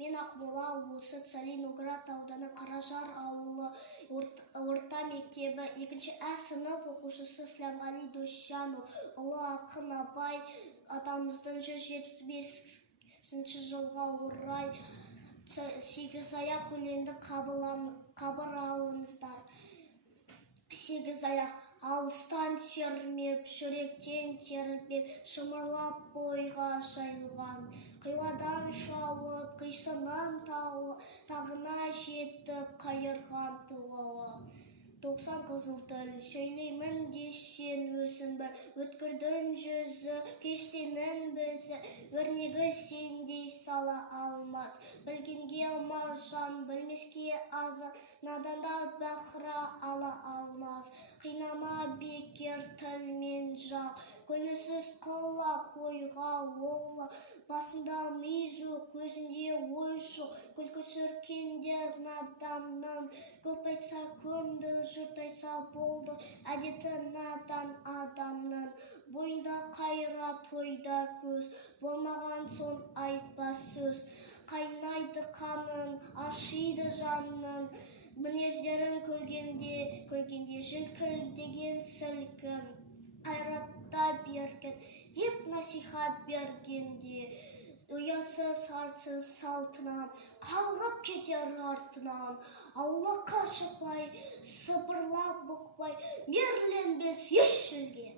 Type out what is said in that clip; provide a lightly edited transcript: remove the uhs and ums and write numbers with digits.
Мен Ақмола облысы Целиноград ауданы Қаражар ауылы орта мектебі 2-Ә сынып оқушысы Сләмғали Досжанов ұлы ақын Абай атамыздың 175 жылға орай сегізаяқ өлеңді қабыр алыңыздар. Сегізаяқ алыстан сермеп, жүректен тербеп, шымырлап бойға жайылған. Қиуадан шауып, қисынын тағына жетіп, қайырған туғауы. 90 қызыл тіл сөйлеймін десен өзім бір, өткірдің жүзі, кестенің бізі, өрнегі сендей сала алмас. Білгенге маржан, білмеске азан, наданда бақыра ала алмас. Қинама бекер тіл мен жақ, көңілсіз құлақ ойға олла. Басында ми жоқ, өзінде ой жоқ, күлкі сүркендер наданның. Көп айтса көнді, жұрт айтса болды, әдеті надан адамның. Бойында қайра, тойда көз, болмаған соң айтпас сөз. Қайнайды қанын, ашиды жанның, мінездерін көргенде жілкілдеген сілкін. Қайратта берген, деп насихат бергенде, ұятсыз арсыз салтынан, қалғып кетер артынан. Аулаққа шықпай, сыбырлап бұқпай, мерленбес еш сөзге.